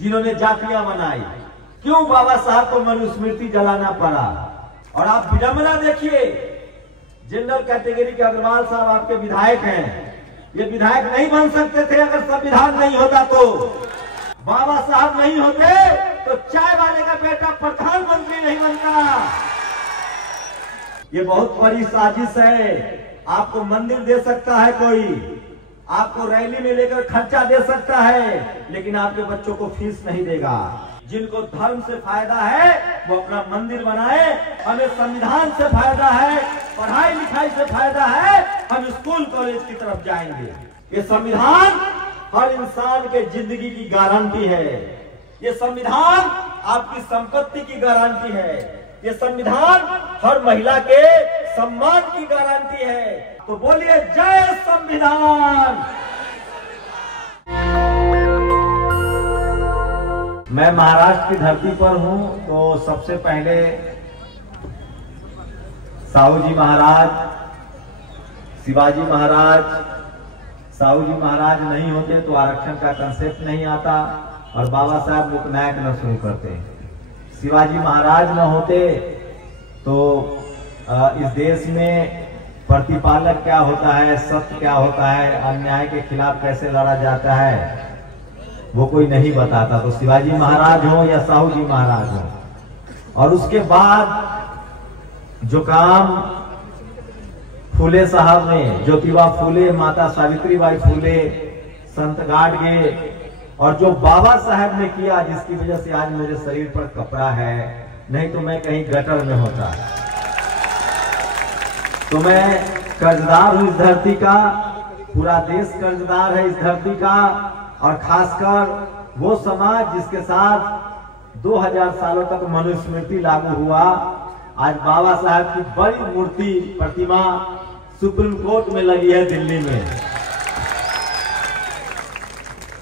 जिन्होंने जातियां बनाई। क्यों बाबा साहब को मनुस्मृति जलाना पड़ा? और आप विडंबना देखिए, जनरल कैटेगरी के अग्रवाल साहब आपके विधायक हैं। ये विधायक नहीं बन सकते थे अगर संविधान नहीं होता तो। बाबा साहब नहीं होते तो चाय वाले का बेटा प्रधानमंत्री नहीं बनता। ये बहुत बड़ी साजिश है। आपको मंदिर दे सकता है कोई, आपको रैली में लेकर खर्चा दे सकता है, लेकिन आपके बच्चों को फीस नहीं देगा। जिनको धर्म से फायदा है वो अपना मंदिर बनाए। हमें संविधान से फायदा है, पढ़ाई लिखाई से फायदा है, हम स्कूल कॉलेज की तरफ जाएंगे। ये संविधान हर इंसान के जिंदगी की गारंटी है। ये संविधान आपकी संपत्ति की गारंटी है। ये संविधान हर महिला के सम्मान की गारंटी है। तो बोलिए जय संविधान। मैं महाराष्ट्र की धरती पर हूं, तो सबसे पहले साहू जी महाराज, शिवाजी महाराज, साहू जी महाराज नहीं होते तो आरक्षण का कंसेप्ट नहीं आता और बाबा साहब लोकनायक न शुरू करते। शिवाजी महाराज न होते तो इस देश में प्रतिपालक क्या होता है, सत्य क्या होता है, अन्याय के खिलाफ कैसे लड़ा जाता है, वो कोई नहीं बताता। तो शिवाजी महाराज हो या साहू जी महाराज हो। और उसके बाद जो काम फूले साहब ने, ज्योतिबा फूले, माता सावित्रीबाई फूले, संत गाडगे, और जो बाबा साहब ने किया, जिसकी वजह से आज मेरे शरीर पर कपड़ा है, नहीं तो मैं कहीं गटर में होता। तो मैं कर्जदार हूं इस धरती का, पूरा देश कर्जदार है इस धरती का, और खासकर वो समाज जिसके साथ 2000 सालों तक मनुस्मृति लागू हुआ। आज बाबा साहब की बड़ी मूर्ति, प्रतिमा सुप्रीम कोर्ट में लगी है दिल्ली में।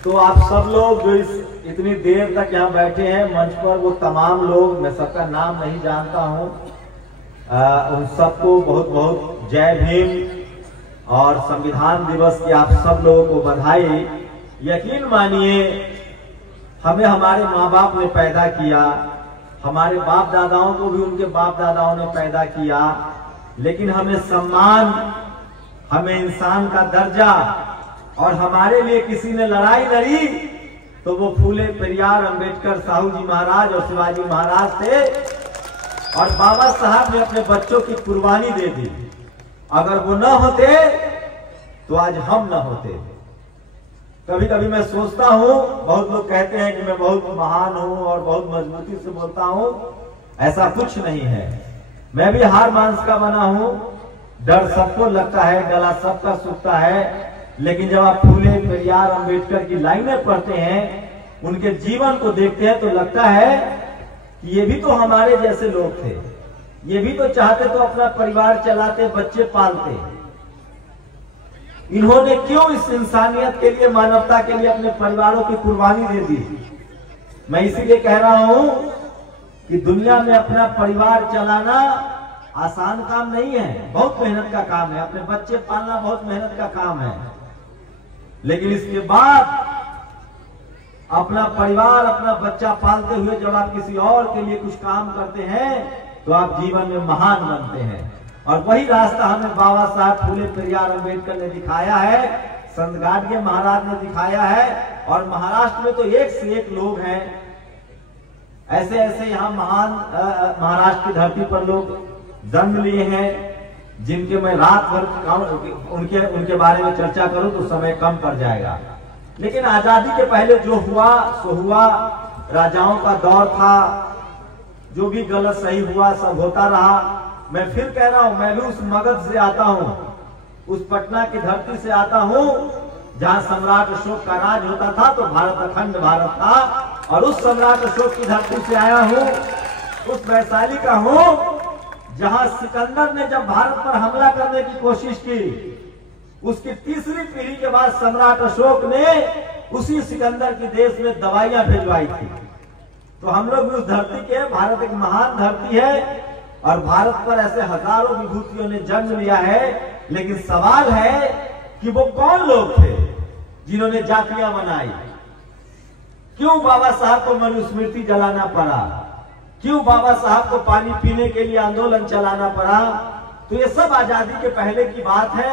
तो आप सब लोग जो इतनी देर तक यहाँ बैठे हैं मंच पर, वो तमाम लोग, मैं सबका नाम नहीं जानता हूँ, उन सबको बहुत बहुत जय भीम और संविधान दिवस की आप सब लोगों को बधाई। यकीन मानिए, हमें हमारे माँ बाप ने पैदा किया, हमारे बाप दादाओं को भी उनके बाप दादाओं ने पैदा किया, लेकिन हमें सम्मान, हमें इंसान का दर्जा, और हमारे लिए किसी ने लड़ाई लड़ी तो वो फूले, पेरियार, अंबेडकर, साहू जी महाराज और शिवाजी महाराज थे। और बाबा साहब ने अपने बच्चों की कुर्बानी दे दी। अगर वो न होते तो आज हम न होते। कभी कभी मैं सोचता हूँ, बहुत लोग कहते हैं कि मैं बहुत महान हूँ और बहुत मजबूती से बोलता हूँ, ऐसा कुछ नहीं है। मैं भी हार मांस का बना हूँ, डर सबको लगता है, गला सबका सूखता है, लेकिन जब आप फूले, पेरियार, अंबेडकर की लाइनें पढ़ते हैं, उनके जीवन को देखते हैं, तो लगता है कि ये भी तो हमारे जैसे लोग थे, ये भी तो चाहते तो अपना परिवार चलाते, बच्चे पालते। इन्होंने क्यों इस इंसानियत के लिए, मानवता के लिए अपने परिवारों की कुर्बानी दे दी? मैं इसीलिए कह रहा हूं कि दुनिया में अपना परिवार चलाना आसान काम नहीं है, बहुत मेहनत का काम है। अपने बच्चे पालना बहुत मेहनत का काम है, लेकिन इसके बाद अपना परिवार, अपना बच्चा पालते हुए जब आप किसी और के लिए कुछ काम करते हैं तो आप जीवन में महान बनते हैं। और वही रास्ता हमें बाबा साहब फूले, पेरियार, अंबेडकर ने दिखाया है, संत गाडगे महाराज ने दिखाया है। और महाराष्ट्र में तो एक से एक लोग हैं, ऐसे ऐसे यहाँ महान महाराष्ट्र की धरती पर लोग जन्म लिए हैं, जिनके मैं रात भर उनके बारे में चर्चा करूं तो समय कम पड़ जाएगा। लेकिन आजादी के पहले जो हुआ सो हुआ, राजाओं का दौर था, जो भी गलत सही हुआ सब होता रहा। मैं फिर कह रहा हूं, मैं भी उस मगध से आता हूं, उस पटना की धरती से आता हूं, जहां सम्राट अशोक का राज होता था, तो भारत अखंड भारत था। और उस सम्राट अशोक की धरती से आया हूं, उस वैशाली का हूं, जहां सिकंदर ने जब भारत पर हमला करने की कोशिश की, उसकी तीसरी पीढ़ी के बाद सम्राट अशोक ने उसी सिकंदर की देश में दवाइयां भिजवाई थी। तो हम लोग भी उस धरती के, भारत एक महान धरती है और भारत पर ऐसे हजारों विभूतियों ने जन्म लिया है। लेकिन सवाल है कि वो कौन लोग थे जिन्होंने जातियां बनाई? क्यों बाबा साहब को मनुस्मृति जलाना पड़ा, क्यों बाबा साहब को पानी पीने के लिए आंदोलन चलाना पड़ा। तो ये सब आजादी के पहले की बात है,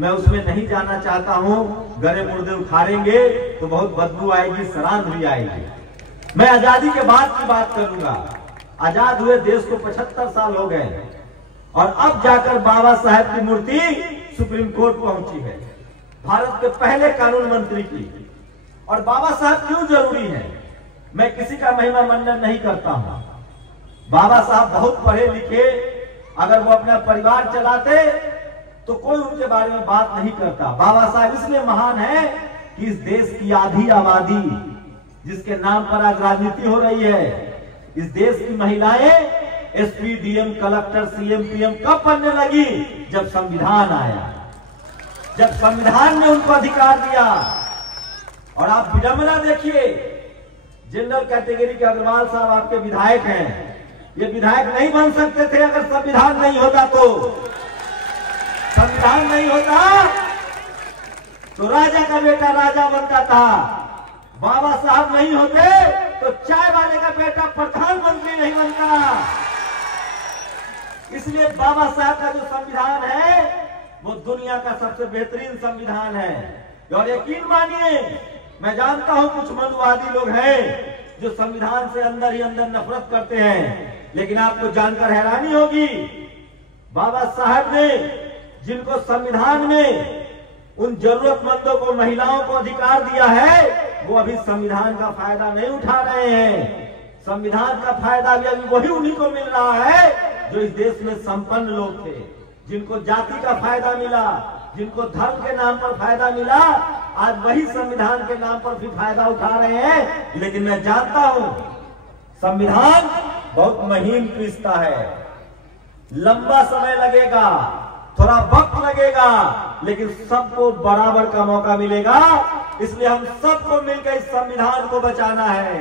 मैं उसमें नहीं जाना चाहता हूं। गरे मुर्दे उखाड़ेंगे तो बहुत बदबू आएगी, सरांध भी आएगी। मैं आजादी के बाद की बात करूंगा। आजाद हुए देश को 75 साल हो गए और अब जाकर बाबा साहब की मूर्ति सुप्रीम कोर्ट पहुंची है, भारत के पहले कानून मंत्री की। और बाबा साहब क्यों जरूरी है, मैं किसी का महिमा मंडन नहीं करता हूं। बाबा साहब बहुत पढ़े लिखे, अगर वो अपना परिवार चलाते तो कोई उनके बारे में बात नहीं करता। बाबा साहब इसलिए महान है कि इस देश की आधी आबादी जिसके नाम पर आज राजनीति हो रही है, इस देश की महिलाएं SP, DM, collector, CM, PM कब बनने लगी? जब संविधान आया, जब संविधान ने उनको अधिकार दिया। और आप विडंबना देखिए, जनरल कैटेगरी के अग्रवाल साहब आपके विधायक हैं, ये विधायक नहीं बन सकते थे अगर संविधान नहीं होता। तो संविधान नहीं होता तो राजा का बेटा राजा बनता था। बाबा साहब नहीं होते तो चाय वाले का बेटा प्रधानमंत्री नहीं बनता। इसलिए बाबा साहब का जो संविधान है वो दुनिया का सबसे बेहतरीन संविधान है। और यकीन मानिए, मैं जानता हूं कुछ मनुवादी लोग हैं जो संविधान से अंदर ही अंदर नफरत करते हैं, लेकिन आपको जानकर हैरानी होगी, बाबा साहब ने जिनको संविधान में उन जरूरतमंदों को, महिलाओं को अधिकार दिया है, वो अभी संविधान का फायदा नहीं उठा रहे हैं। संविधान का फायदा भी अभी वही उन्हीं को मिल रहा है जो इस देश में संपन्न लोग थे, जिनको जाति का फायदा मिला, जिनको धर्म के नाम पर फायदा मिला, आज वही संविधान के नाम पर भी फायदा उठा रहे हैं। लेकिन मैं जानता हूं संविधान बहुत महीन रिश्ता है, लंबा समय लगेगा, थोड़ा वक्त लगेगा, लेकिन सबको बराबर का मौका मिलेगा। इसलिए हम सबको मिलकर इस संविधान को बचाना है।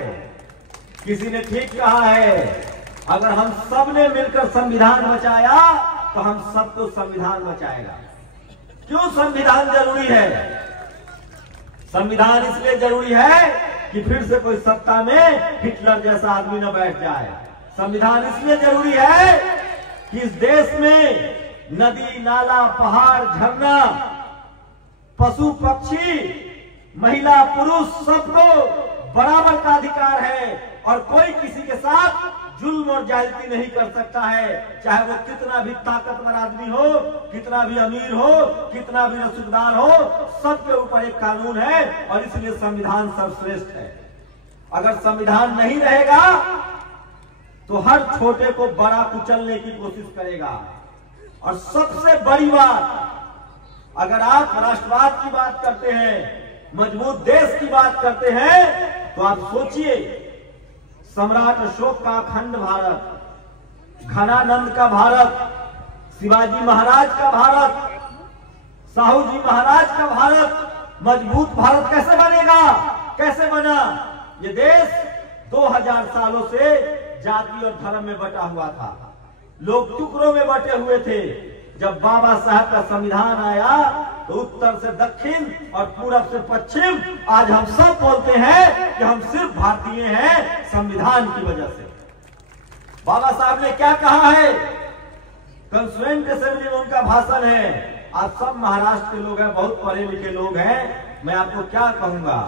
किसी ने ठीक कहा है, अगर हम सब ने मिलकर संविधान बचाया तो हम सबको संविधान बचाएगा। क्यों संविधान जरूरी है? संविधान इसलिए जरूरी है कि फिर से कोई सत्ता में हिटलर जैसा आदमी न बैठ जाए। संविधान इसलिए जरूरी है कि इस देश में नदी, नाला, पहाड़, झरना, पशु, पक्षी, महिला, पुरुष सबको बराबर का अधिकार है और कोई किसी के साथ जुल्म और जायजती नहीं कर सकता है, चाहे वो कितना भी ताकतवर आदमी हो, कितना भी अमीर हो, कितना भी रसूखदार हो, सबके ऊपर एक कानून है और इसलिए संविधान सर्वश्रेष्ठ है। अगर संविधान नहीं रहेगा तो हर छोटे को बड़ा कुचलने की कोशिश करेगा। और सबसे बड़ी बात, अगर आप राष्ट्रवाद की बात करते हैं, मजबूत देश की बात करते हैं, तो आप सोचिए, सम्राट अशोक का अखंड भारत, घनानंद का भारत, शिवाजी महाराज का भारत, साहू जी महाराज का भारत, मजबूत भारत कैसे बनेगा? कैसे बना? ये देश 2000 सालों से जाति और धर्म में बटा हुआ था, लोग टुकड़ों में बटे हुए थे। जब बाबा साहब का संविधान आया तो उत्तर से दक्षिण और पूरब से पश्चिम आज हम सब बोलते हैं कि हम सिर्फ भारतीय हैं संविधान की वजह से। बाबा साहब ने क्या कहा है? कॉन्स्टिट्यूएंट असेंबली में उनका भाषण है। आप सब महाराष्ट्र के लोग हैं, बहुत पढ़े लिखे लोग हैं, मैं आपको क्या कहूंगा,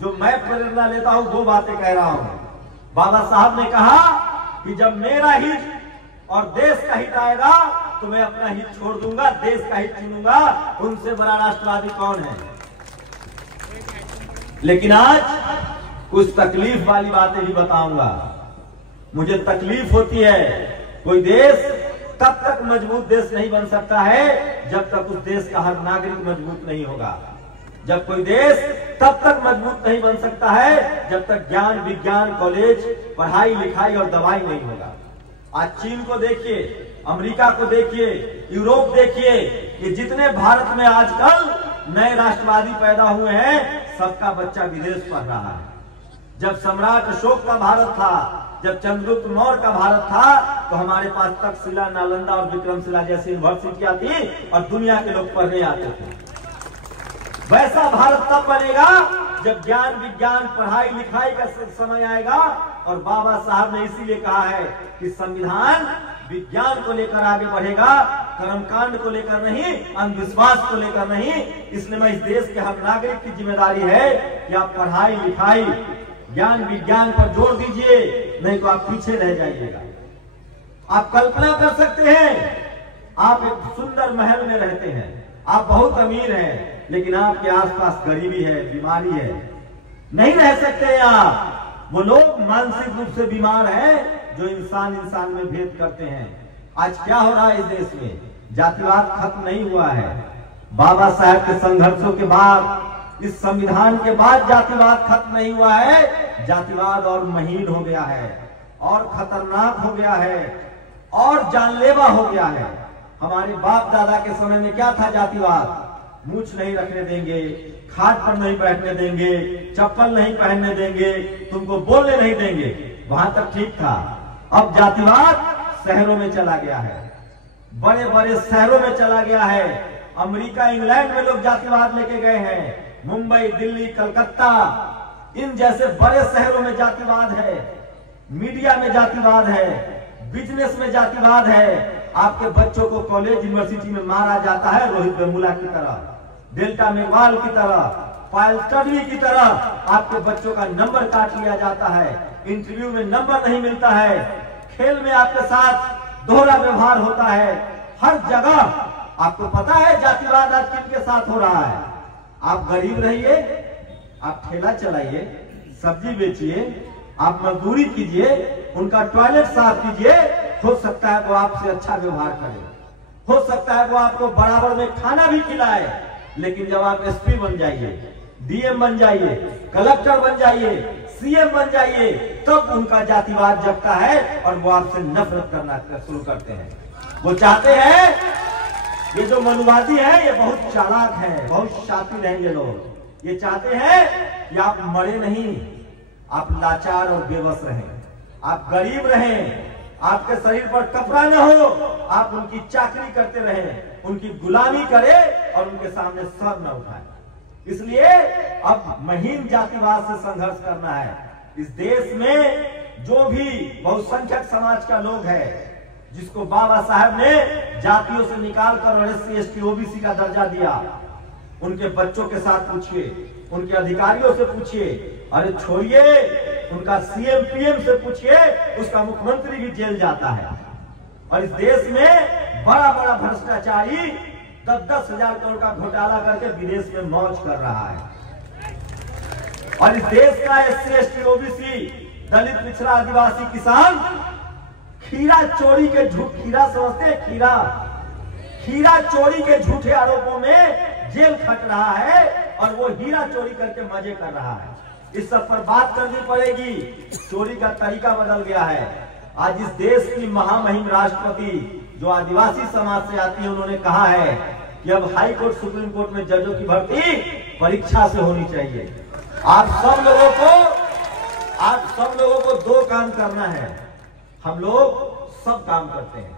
जो मैं प्रेरणा लेता हूं वो बातें कह रहा हूं। बाबा साहब ने कहा कि जब मेरा हित और देश का हित आएगा तो मैं अपना हित छोड़ दूंगा, देश का हित चुनूंगा। उनसे बड़ा राष्ट्रवादी कौन है? लेकिन आज कुछ तकलीफ वाली बातें भी बताऊंगा। मुझे तकलीफ होती है, कोई देश तब तक मजबूत देश नहीं बन सकता है जब तक उस देश का हर नागरिक मजबूत नहीं होगा। जब कोई देश तब तक मजबूत नहीं बन सकता है जब तक ज्ञान, विज्ञान, कॉलेज, पढ़ाई लिखाई और दवाई नहीं होगा। आज चीन को देखिए, अमेरिका को देखिए, यूरोप देखिए, कि जितने भारत में आजकल नए राष्ट्रवादी पैदा हुए हैं, सबका बच्चा विदेश पढ़ रहा है। जब सम्राट अशोक का भारत था, जब चंद्रगुप्त मौर्य का भारत था, तो हमारे पास तक्षशिला, नालंदा और विक्रमशिला जैसी यूनिवर्सिटियां थी और दुनिया के लोग पढ़ने आते थे। वैसा भारत तब बनेगा जब ज्ञान विज्ञान पढ़ाई लिखाई का समय आएगा। और बाबा साहब ने इसीलिए कहा है कि संविधान विज्ञान को लेकर आगे बढ़ेगा, कर्मकांड को लेकर नहीं, अंधविश्वास को लेकर नहीं। इसलिए मैं इस देश के हर नागरिक की जिम्मेदारी है कि आप पढ़ाई लिखाई ज्ञान विज्ञान पर जोर दीजिए, नहीं तो आप पीछे रह जाइएगा। आप कल्पना कर सकते हैं, आप एक सुंदर महल में रहते हैं, आप बहुत अमीर हैं, लेकिन आपके आसपास गरीबी है, बीमारी है, नहीं रह सकते आप। वो लोग मानसिक रूप से बीमार हैं जो इंसान इंसान में भेद करते हैं। आज क्या हो रहा है इस देश में? जातिवाद खत्म नहीं हुआ है। बाबा साहब के संघर्षों के बाद, इस संविधान के बाद जातिवाद खत्म नहीं हुआ है। जातिवाद और महीन हो गया है, और खतरनाक हो गया है, और जानलेवा हो गया है। हमारे बाप दादा के समय में क्या था जातिवाद? मूछ नहीं रखने देंगे, खाट पर नहीं बैठने देंगे, चप्पल नहीं पहनने देंगे, तुमको बोलने नहीं देंगे, वहां तक ठीक था। अब जातिवाद शहरों में चला गया है, बड़े बड़े शहरों में चला गया है। अमेरिका इंग्लैंड में लोग जातिवाद लेके गए हैं। मुंबई, दिल्ली, कलकत्ता, इन जैसे बड़े शहरों में जातिवाद है। मीडिया में जातिवाद है, बिजनेस में जातिवाद है। आपके बच्चों को कॉलेज यूनिवर्सिटी में मारा जाता है रोहित वेमुला की तरह, डेल्टा मेघवाल की तरह, पायल तडवी की तरह। आपके बच्चों का नंबर काट लिया जाता है, इंटरव्यू में नंबर नहीं मिलता है, खेल में आपके साथ दोहरा व्यवहार होता है। हर जगह आपको पता है जातिवाद आज किनके साथ हो रहा है। आप गरीब रहिए, आप ठेला चलाइए, सब्जी बेचिए, आप मजदूरी कीजिए, उनका टॉयलेट साफ कीजिए, हो सकता है वो आपसे अच्छा व्यवहार करे, हो सकता है वो आपको बराबर में खाना भी खिलाए। लेकिन जब आप एसपी बन जाइए, डीएम बन जाइए, कलेक्टर बन जाइए, सीएम बन जाइए, तब उनका जातिवाद जगता है और वो आपसे नफरत करना शुरू करते हैं। वो चाहते हैं, ये जो मनुवादी है ये बहुत चालाक है, बहुत शातिर है ये लोग। ये चाहते हैं कि आप मरे नहीं, आप लाचार और बेबस रहें, आप गरीब रहें, आपके शरीर पर कपड़ा न हो, आप उनकी चाकरी करते रहें, उनकी गुलामी करें और उनके सामने सर न उठाएं। इसलिए अब महीन जातिवाद से संघर्ष करना है। इस देश में जो भी बहुसंख्यक समाज का लोग है, जिसको बाबा साहब ने जातियों से निकालकर और SC ST OBC का दर्जा दिया, उनके बच्चों के साथ पूछिए, उनके अधिकारियों से पूछिए, अरे छोड़िए, उनका CM PM से पूछिए, उसका मुख्यमंत्री भी जेल जाता है। और इस देश में बड़ा बड़ा भ्रष्टाचारी 10-10 हजार करोड़ का घोटाला करके विदेश में मौज कर रहा है। और इस देश का SC ST OBC, दलित, पिछड़ा, आदिवासी, किसान खीरा चोरी के खीरा समझते हैं, खीरा चोरी के झूठे आरोपों में जेल खट रहा है और वो हीरा चोरी करके मजे कर रहा है। इस सब पर बात करनी पड़ेगी। चोरी का तरीका बदल गया है। आज इस देश की महामहिम राष्ट्रपति जो आदिवासी समाज से आती है, उन्होंने कहा है कि अब हाई कोर्ट, सुप्रीम कोर्ट में जजों की भर्ती परीक्षा से होनी चाहिए। आप सब लोगों को दो काम करना है। हम लोग सब काम करते हैं,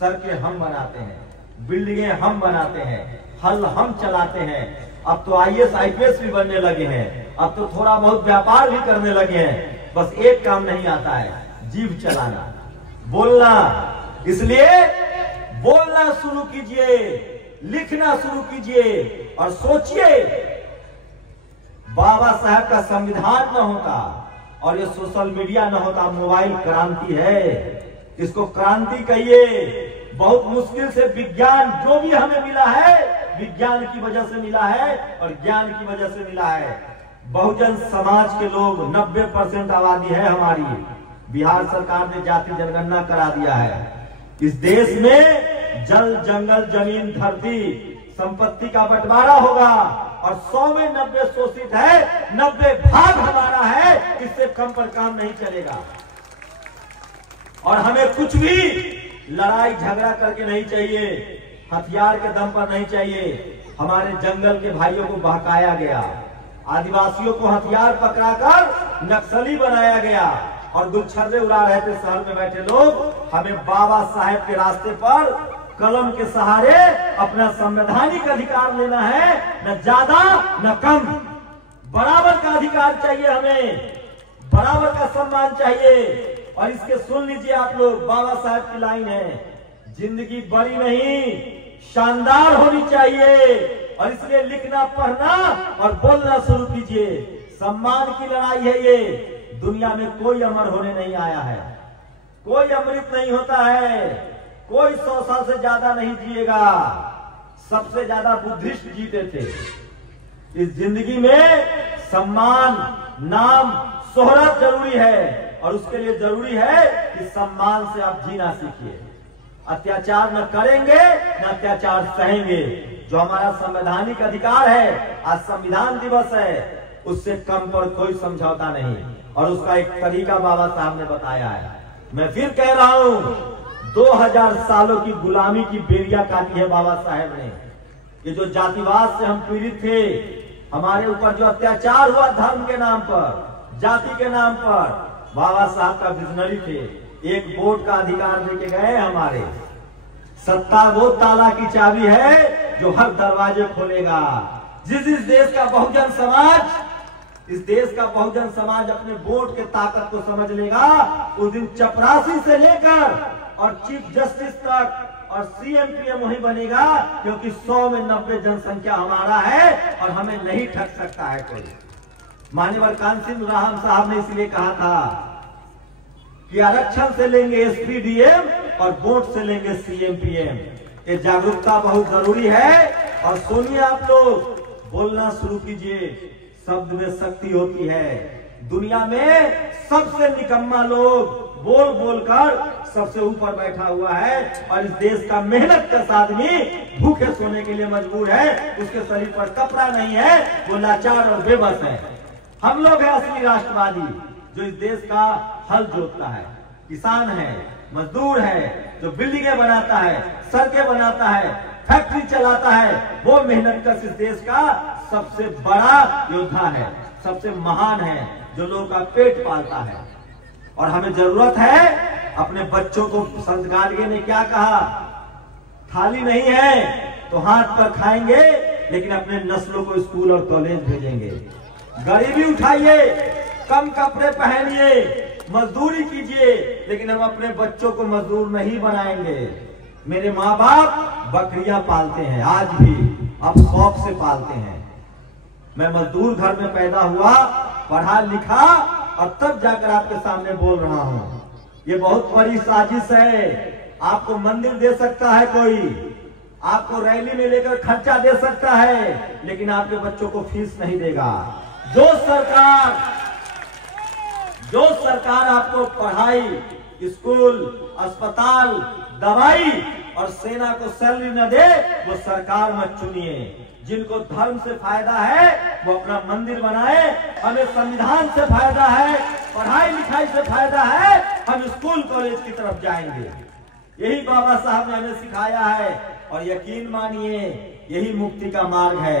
सड़कें हम बनाते हैं, बिल्डिंगें हम बनाते हैं, हल हम चलाते हैं। अब तो IAS IPS भी बनने लगे हैं, अब तो थोड़ा बहुत व्यापार भी करने लगे हैं। बस एक काम नहीं आता है, जीभ चलाना, बोलना। इसलिए बोलना शुरू कीजिए, लिखना शुरू कीजिए और सोचिए, बाबा साहब का संविधान न होता और ये सोशल मीडिया न होता। मोबाइल क्रांति है, इसको क्रांति कहिए। बहुत मुश्किल से विज्ञान जो भी हमें मिला है, विज्ञान की वजह से मिला है और ज्ञान की वजह से मिला है। बहुजन समाज के लोग 90% आबादी है हमारी। बिहार सरकार ने जाति जनगणना करा दिया है। इस देश में जल, जंगल, जमीन, धरती, संपत्ति का बंटवारा होगा और 100 में 90 शोषित है, 90 भाग हमारा है। इससे कम पर काम नहीं चलेगा। और हमें कुछ भी लड़ाई झगड़ा करके नहीं चाहिए, हथियार के दम पर नहीं चाहिए। हमारे जंगल के भाइयों को बहकाया गया, आदिवासियों को हथियार पकड़ाकर नक्सली बनाया गया और गुलछर्रे उड़ा रहे थे शहर में बैठे लोग। हमें बाबा साहेब के रास्ते पर कलम के सहारे अपना संवैधानिक अधिकार लेना है, न ज्यादा न कम। बराबर का अधिकार चाहिए, हमें बराबर का सम्मान चाहिए। और इसके सुन लीजिए आप लोग, बाबा साहब की लाइन है, जिंदगी बड़ी नहीं शानदार होनी चाहिए। और इसलिए लिखना, पढ़ना और बोलना शुरू कीजिए। सम्मान की लड़ाई है ये। दुनिया में कोई अमर होने नहीं आया है, कोई अमृत नहीं होता है, कोई 100 साल से ज्यादा नहीं जिएगा। सबसे ज्यादा बुद्धिस्ट जीते थे। इस जिंदगी में सम्मान, नाम, शोहरत जरूरी है और उसके लिए जरूरी है कि सम्मान से आप जीना सीखिए। अत्याचार न करेंगे न अत्याचार सहेंगे। जो हमारा संवैधानिक अधिकार है, आज संविधान दिवस है, उससे कम पर कोई समझौता नहीं। और उसका एक तरीका बाबा साहब ने बताया है। मैं फिर कह रहा हूं, 2000 सालों की गुलामी की बेरिया काटी है बाबा साहब ने। ये जो जातिवाद से हम पीड़ित थे, हमारे ऊपर जो अत्याचार हुआ धर्म के नाम पर, जाति के नाम पर, बाबा साहब का विजनरी थे। एक वोट का अधिकार देके गए हमारे। सत्ता वो ताला की चाबी है जो हर दरवाजे खोलेगा। जिस देश का बहुजन समाज, इस देश का बहुजन समाज अपने वोट के ताकत को समझ लेगा, उस दिन चपरासी से लेकर और चीफ जस्टिस तक और सीएम पीएम वही बनेगा, क्योंकि 100 में 90 जनसंख्या हमारा है और हमें नहीं ठग सकता है कोई। मान्यवर कांसिम राम साहब ने इसलिए कहा था कि आरक्षण से लेंगे एसपी डीएम और वोट से लेंगे सीएम पीएम। ये जागरूकता बहुत जरूरी है। और सुनिए आप लोग, बोलना शुरू कीजिए। शब्द में शक्ति होती है। दुनिया में सबसे निकम्मा लोग बोल बोलकर सबसे ऊपर बैठा हुआ है। और इस देश का मेहनत का आदमी भूखे सोने के लिए मजबूर है, उसके शरीर पर कपड़ा नहीं है, वो लाचार और बेबस है। हम लोग हैं असली राष्ट्रवादी, जो इस देश का हल जोतता है, किसान है, मजदूर है, जो बिल्डिंगें बनाता है, सड़कें बनाता है, फैक्ट्री चलाता है। वो मेहनत कश इस देश का सबसे बड़ा योद्धा है, सबसे महान है, जो लोगों का पेट पालता है। और हमें जरूरत है अपने बच्चों को, संत गाडगे ने क्या कहा, थाली नहीं है तो हाथ पर खाएंगे, लेकिन अपने नस्लों को स्कूल और कॉलेज भेजेंगे। गरीबी उठाइए, कम कपड़े पहनिए, मजदूरी कीजिए, लेकिन हम अपने बच्चों को मजदूर नहीं बनाएंगे। मेरे माँ बाप बकरियां पालते हैं, आज भी अब शौक से पालते हैं। मैं मजदूर घर में पैदा हुआ, पढ़ा लिखा और तब जाकर आपके सामने बोल रहा हूँ। ये बहुत बड़ी साजिश है। आपको मंदिर दे सकता है कोई, आपको रैली में लेकर खर्चा दे सकता है, लेकिन आपके बच्चों को फीस नहीं देगा। जो सरकार आपको पढ़ाई, स्कूल, अस्पताल, दवाई और सेना को सैलरी न दे, वो सरकार मत चुनिए। जिनको धर्म से फायदा है वो अपना मंदिर बनाए। हमें संविधान से फायदा है, पढ़ाई लिखाई से फायदा है, हम स्कूल कॉलेज की तरफ जाएंगे। यही बाबा साहब ने हमें सिखाया है। और यकीन मानिए, यही मुक्ति का मार्ग है।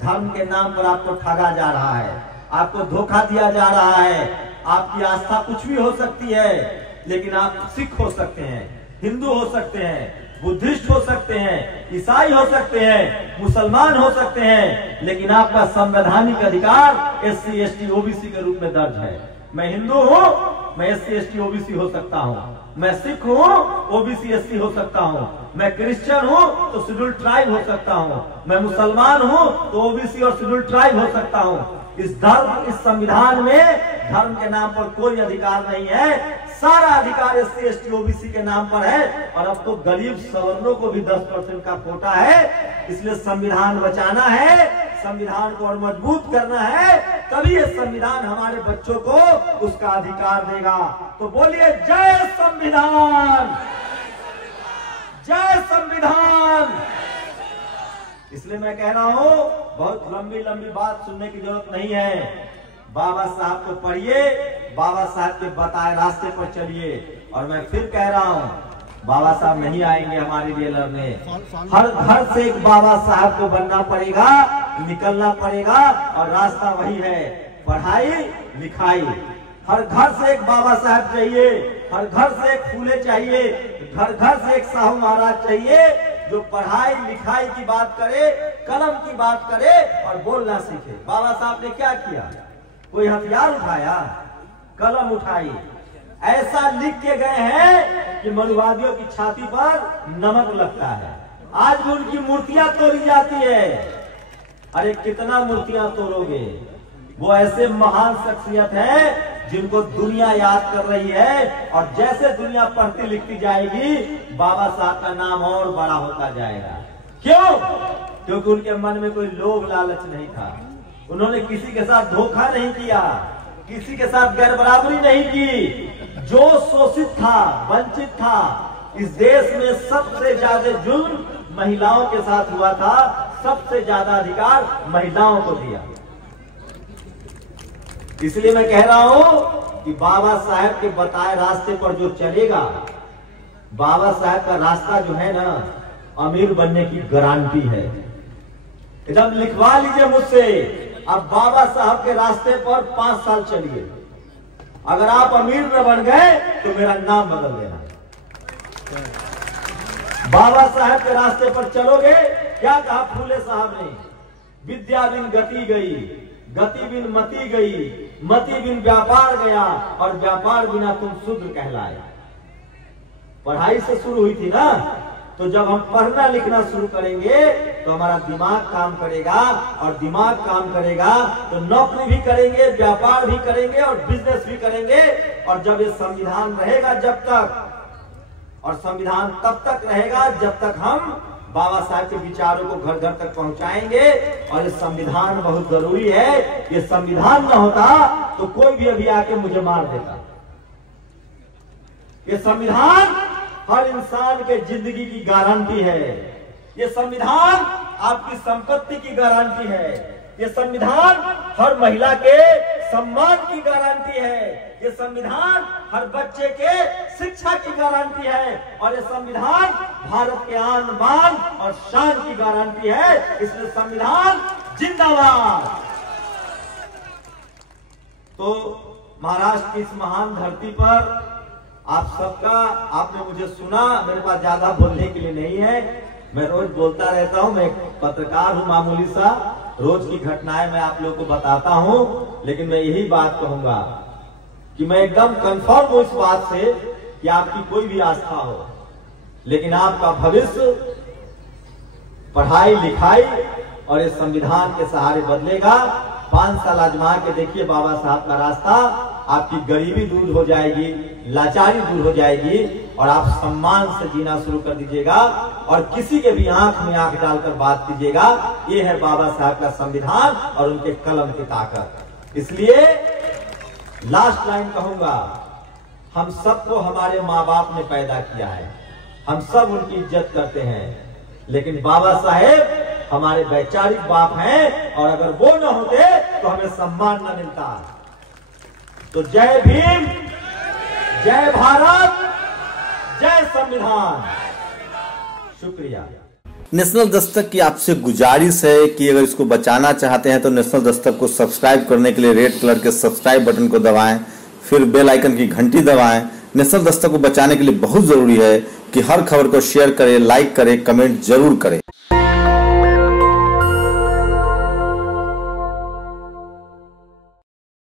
धर्म के नाम पर आपको ठगा जा रहा है, आपको धोखा दिया जा रहा है। आपकी आस्था कुछ भी हो सकती है, लेकिन आप सिख हो सकते हैं, हिंदू हो सकते हैं, बुद्धिस्ट हो सकते हैं, ईसाई हो सकते हैं, मुसलमान हो सकते हैं, लेकिन आपका संवैधानिक अधिकार SC ST OBC के रूप में दर्ज है। मैं हिंदू हूँ, मैं SC ST OBC हो सकता हूँ। मैं सिख हूँ, OBC SC हो सकता हूँ। मैं क्रिश्चियन हूँ तो शेड्यूल्ड ट्राइब हो सकता हूँ। मैं मुसलमान हूँ तो OBC और शेड्यूल्ड ट्राइब हो सकता हूँ। इस संविधान में धर्म के नाम पर कोई अधिकार नहीं है। सारा अधिकार SC ST OBC के नाम पर है। और अब तो गरीब सवर्णों को भी 10% का कोटा है। इसलिए संविधान बचाना है, संविधान को और मजबूत करना है, तभी ये संविधान हमारे बच्चों को उसका अधिकार देगा। तो बोलिए जय संविधान, जय संविधान। इसलिए मैं कह रहा हूं, बहुत लंबी लंबी बात सुनने की जरूरत नहीं है। बाबा साहब को पढ़िए, बाबा साहब के बताए रास्ते पर चलिए। और मैं फिर कह रहा हूं, बाबा साहब नहीं आएंगे हमारे लिए लड़ने। हर घर से एक बाबा साहब को बनना पड़ेगा, निकलना पड़ेगा। और रास्ता वही है, पढ़ाई लिखाई। हर घर से एक बाबा साहब चाहिए, हर घर से एक फूले चाहिए, घर घर से एक साहू महाराज चाहिए, जो पढ़ाई लिखाई की बात करे, कलम की बात करे और बोलना सीखे। बाबा साहब ने क्या किया? कोई हथियार उठाया? कलम उठाई, ऐसा लिख के गए हैं कि मनुवादियों की छाती पर नमक लगता है। आज भी उनकी मूर्तियां तोड़ी जाती है। अरे कितना मूर्तियां तोड़ोगे? वो ऐसे महान शख्सियत है जिनको दुनिया याद कर रही है, और जैसे दुनिया पढ़ती लिखती जाएगी बाबा साहब का नाम और बड़ा होता जाएगा। क्यों? क्योंकि उनके मन में कोई लोभ लालच नहीं था। उन्होंने किसी के साथ धोखा नहीं किया, किसी के साथ गैर बराबरी नहीं की। जो शोषित था, वंचित था, इस देश में सबसे ज्यादा जुल्म महिलाओं के साथ हुआ था, सबसे ज्यादा अधिकार महिलाओं को दिया। इसलिए मैं कह रहा हूं कि बाबा साहब के बताए रास्ते पर जो चलेगा, बाबा साहब का रास्ता जो है ना, अमीर बनने की गारंटी है। एकदम लिखवा लीजिए मुझसे, अब बाबा साहब के रास्ते पर 5 साल चलिए, अगर आप अमीर न बन गए तो मेरा नाम बदल देना। बाबा साहब के रास्ते पर चलोगे, क्या कहा फूले साहब ने? विद्या बिन गति गई, गति बिन मति गई, मति बिन व्यापार गया, और व्यापार बिना तुम शूद्र कहलाए। पढ़ाई से शुरू हुई थी ना, तो जब हम पढ़ना लिखना शुरू करेंगे तो हमारा दिमाग काम करेगा, और दिमाग काम करेगा तो नौकरी भी करेंगे, व्यापार भी करेंगे और बिजनेस भी करेंगे। और जब ये संविधान रहेगा जब तक, और संविधान तब तक रहेगा जब तक हम बाबा साहब के विचारों को घर घर तक पहुंचाएंगे। और ये संविधान बहुत जरूरी है। ये संविधान न होता तो कोई भी अभी आके मुझे मार देता। ये संविधान हर इंसान के जिंदगी की गारंटी है। ये संविधान आपकी संपत्ति की गारंटी है। ये संविधान हर महिला के सम्मान की गारंटी है। ये संविधान हर बच्चे के शिक्षा की गारंटी है। और ये संविधान भारत के आन बान और शान की गारंटी है। इसलिए संविधान जिंदाबाद। तो महाराष्ट्र की इस महान धरती पर आप सबका, आपने मुझे सुना, मेरे पास ज्यादा बोलने के लिए नहीं है, मैं रोज बोलता रहता हूं, मैं एक पत्रकार हूं मामूली सा, रोज की घटनाएं मैं आप लोगों को बताता हूं। लेकिन मैं यही बात कहूंगा कि मैं एकदम कंफर्म हूं इस बात से कि आपकी कोई भी आस्था हो, लेकिन आपका भविष्य पढ़ाई लिखाई और इस संविधान के सहारे बदलेगा। 5 साल आजमा के देखिए बाबा साहब का रास्ता, आपकी गरीबी दूर हो जाएगी, लाचारी दूर हो जाएगी, और आप सम्मान से जीना शुरू कर दीजिएगा, और किसी के भी आंख में आंख डालकर बात कीजिएगा। ये है बाबा साहब का संविधान और उनके कलम की ताकत। इसलिए लास्ट लाइन कहूंगा, हम सबको हमारे माँ बाप ने पैदा किया है, हम सब उनकी इज्जत करते हैं, लेकिन बाबा साहेब हमारे वैचारिक बाप हैं, और अगर वो न होते तो हमें सम्मान न मिलता। तो जय भीम, जय भारत, जय संविधान। शुक्रिया। नेशनल दस्तक की आपसे गुजारिश है कि अगर इसको बचाना चाहते हैं तो नेशनल दस्तक को सब्सक्राइब करने के लिए रेड कलर के सब्सक्राइब बटन को दबाएं, फिर बेल आइकन की घंटी दबाएं। नेशनल दस्तक को बचाने के लिए बहुत जरूरी है कि हर खबर को शेयर करें, लाइक करें, कमेंट जरूर करें।